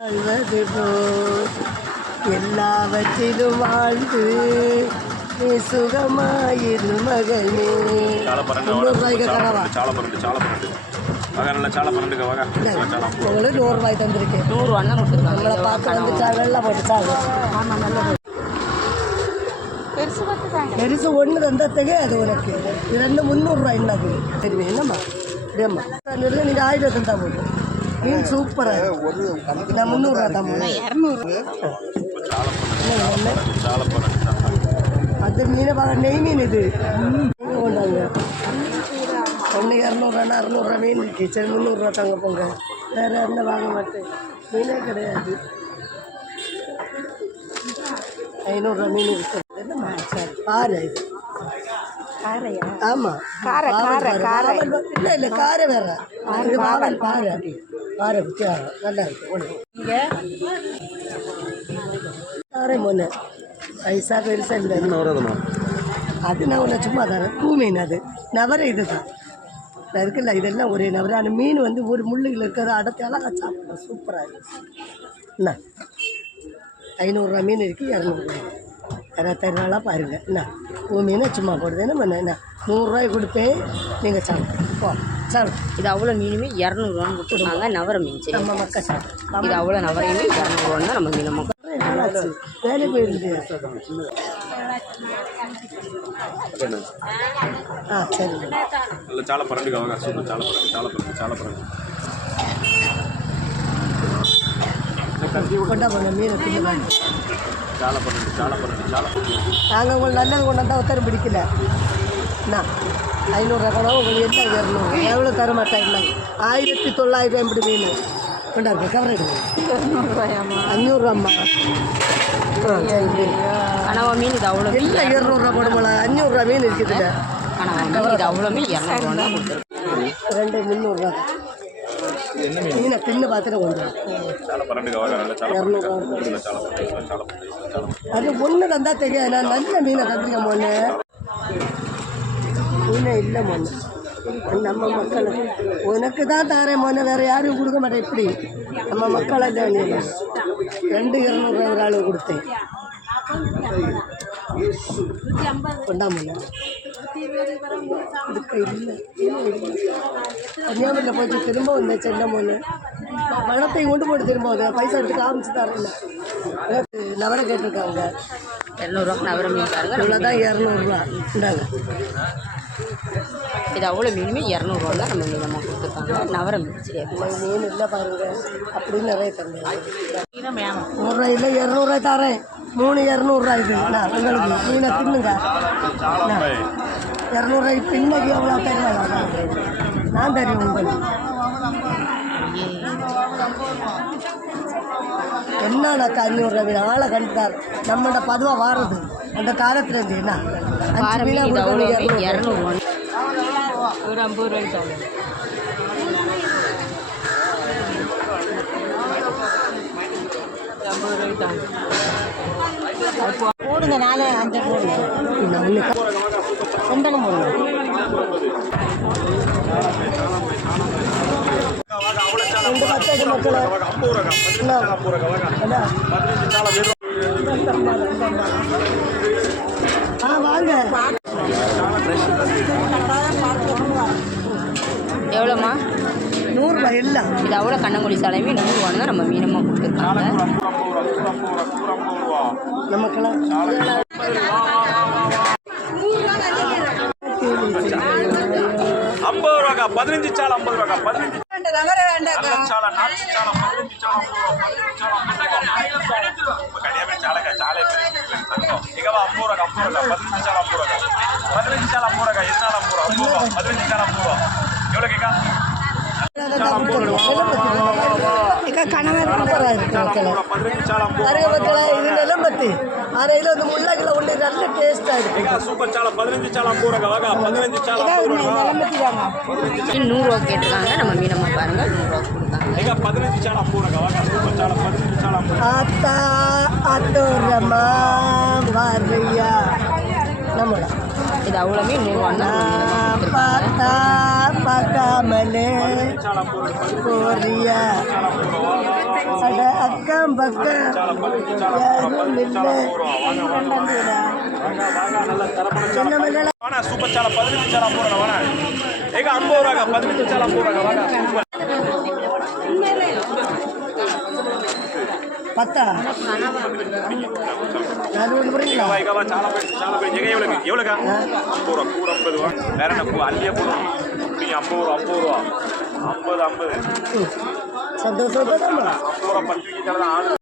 வாழ்வது போல் எல்லாவற்றிலும் வாழ்ந்து நீ சுகமாயிரு மகனே. ₹100 தரவா? உங்களுக்கு ₹100 தந்திருக்கேன். நம்மளை பார்த்து வந்துட்டாங்க, எல்லாம் போட்டுட்டாங்க. பெருசு ஒன்று தந்ததுக்கு அது உனக்கு இது ரெண்டு ₹300 என்னது தெரியுமே. என்னம்மா இதேம்மா நீங்கள் 1000 தந்தா போதும். மீன் சூப்பராக நான் ₹300 தான். 200 அது மீனை பார்க்க நெய் மீன் இது கொண்டாங்க. ஒன்று ₹200 600 மீன் இருக்கு. சரி ₹300 தாங்க போங்க. வேறு என்ன வாங்க மாட்டேன். மீனே கிடையாது. ₹500 மீன் இருக்கு. என்னம்மா சார் பாரு இது ஆமாம் இல்லை இல்லை காரை வேற இது வாவல் பாரு பாரு நல்லா இருக்கு ஒன்று காரை மொன்ன பைசா பெருசாக இல்லை. அது நான் ஒன்று சும்மா தரேன். பூ மீன் அது நவரை இது தான் இருக்குல்ல. இதெல்லாம் ஒரே நவரை. அந்த மீன் வந்து ஒரு முள்ளுகள் இருக்கிற அடத்தை அழகாக சாப்பிட்றேன். சூப்பராக இருக்கு. என்ன ₹500 மீன் இருக்குது. ₹200 பாருங்கள். என்ன பூ மீனை சும்மா போடுது. என்ன பண்ண என்ன ₹100 கொடுப்பேன். நீங்கள் சாப்பிடுங்க போ சாப்பிடு. இது அவ்வளோ மீனுமே ₹200 கொடுத்துருக்காங்க. நவர மீன் சரி நம்ம மக்கள் சாப்பிடும். இது அவ்வளோ நவரையுமே ₹200 தான் நம்ம மீன் மக்கள் வேலை போயிடுது. சரி கொண்டா போங்க மீனை தின்னு. நாங்கள் உங்களுக்கு நல்லது கொண்டு வந்தால் ஒருத்தர் பிடிக்கல. என்ன ₹500 கனவு உங்களுக்கு என்ன 200 எவ்வளோ தர மாட்டாங்க. 1900 எப்படி மீன் கொண்டாரு கவரை ₹500. சரி கனவா மீன் இது அவ்வளோ இல்லை ₹200 போடும்போல ₹500 மீன் இருக்குது. கனவா இது அவ்வளோ மீன் ₹200 தான் கொடுத்துருக்கு. 2 ₹300 மீனை தின்னு பார்த்துட்டு கொண்டு அது ஒன்று தந்தால் தெரியாது. நான் நல்ல மீனை தந்துருக்க மொன்ன மீனை இல்லை மொன்ன நம்ம மக்கள் உனக்கு தான் தாரேன் மொன்ன வேறு யாரும் கொடுக்க மாட்டேன். இப்படி நம்ம மக்களை தான் 200 ஒரு ஆள் கொடுத்தேன். கொண்டாமண்ணா இதுக்கு இல்லை கன்னியாகுமரியில் போயிட்டு திரும்ப வந்தேன். சென்னை மொன்று பணத்தையும் கொண்டு போட்டு திரும்ப வந்தேன். பைசா எடுத்து காமிச்சு தரல. நவரை கேட்டிருக்காங்க ₹200 நவர மீன் பாருங்க. இவ்வளோதான் ₹200 இந்தாங்க. இது அவ்வளோ மீனுமே ₹200 தான் நம்ம மீன் அம்மா கொடுத்துருக்காங்க. நவர மீன் சரி மீன் இல்லை பாருங்க அப்படின்னு நிறைய தந்தேன். ₹100 இல்லை ₹200 தரேன். 3 ₹200 இது உங்களுக்கு மீனை தின்னுங்க. 200 இப்போ இன்னைக்கு எவ்வளோ தருவாங்க நான் தெரியும் உங்களுக்கு. என்னடா ₹500 ஆளை கண்டுட்டார். நம்மளோட பதுவாக வாடுறது அந்த காலத்தில் இருந்து என்ன 5 மீனாக ₹200 ஒரு ₹50 தவிர போடுங்க 4 5 போடுங்க. செண்டனம் போடுங்க. ரெண்டு பத்தடி மக்களை வாங்க எவ்வளோம்மா? ₹100 எல்லாம் இது அவ்வளோ கண்ணங்குடி சாலையுமே ₹100 தான் நம்ம மீனமாக கொடுத்துருக்காங்க. நமக்கெல்லாம் ₹50 15 சாலை ₹50 15 சாலை 4 சாலை 15 சாலை கன்னியாகுமரி சாலைக்கா சாலை இகவா ₹50 15 சாலை ₹50 15 சாலை ₹50 எத்தனை ₹50 15 சாலை ₹50 எவ்வளோ கேட்கா இது நிலம்பத்தி அரையில் வந்து முள்ளகில் ஒன்று நல்ல டேஸ்ட்டாக இருக்குது. சூப்பர் சாலை 15 சாலை ₹50 15 சாலை ₹100 கேட்டிருக்காங்க. நம்ம மீனம்மா பாருங்கள் ₹100 கொடுத்தாங்க. 15 சாலை ₹50 சூப்பர் சாலை 15 சாலை ஆத்தா ஆத்தோரமா வரியா நம்மளா இது அவ்வளோமே ₹100 பார்த்தா பார்க்காமலே போறியா அட அக்கம் பக்கம் யாரும் இல்லை சின்ன மண்டல வாணா சூப்பர் சாலை 15 சாலை 50 ரூபா வாணா ஏக 50 ரூபா 15 சாலை 50 ரூபா வாணா சூப்பர் பத்தா அது ஒன்று புரியுங்களா இகவா சாலை போய் எங்க எவ்வளோக்கா 50 ரூபா கூட 50 ரூபா வேற என்ன பூ அள்ளியே போடும் இப்படி 50 ரூபா 50 சந்தோஷம் 50 ரூபா 10 சாலை தான் ஆளு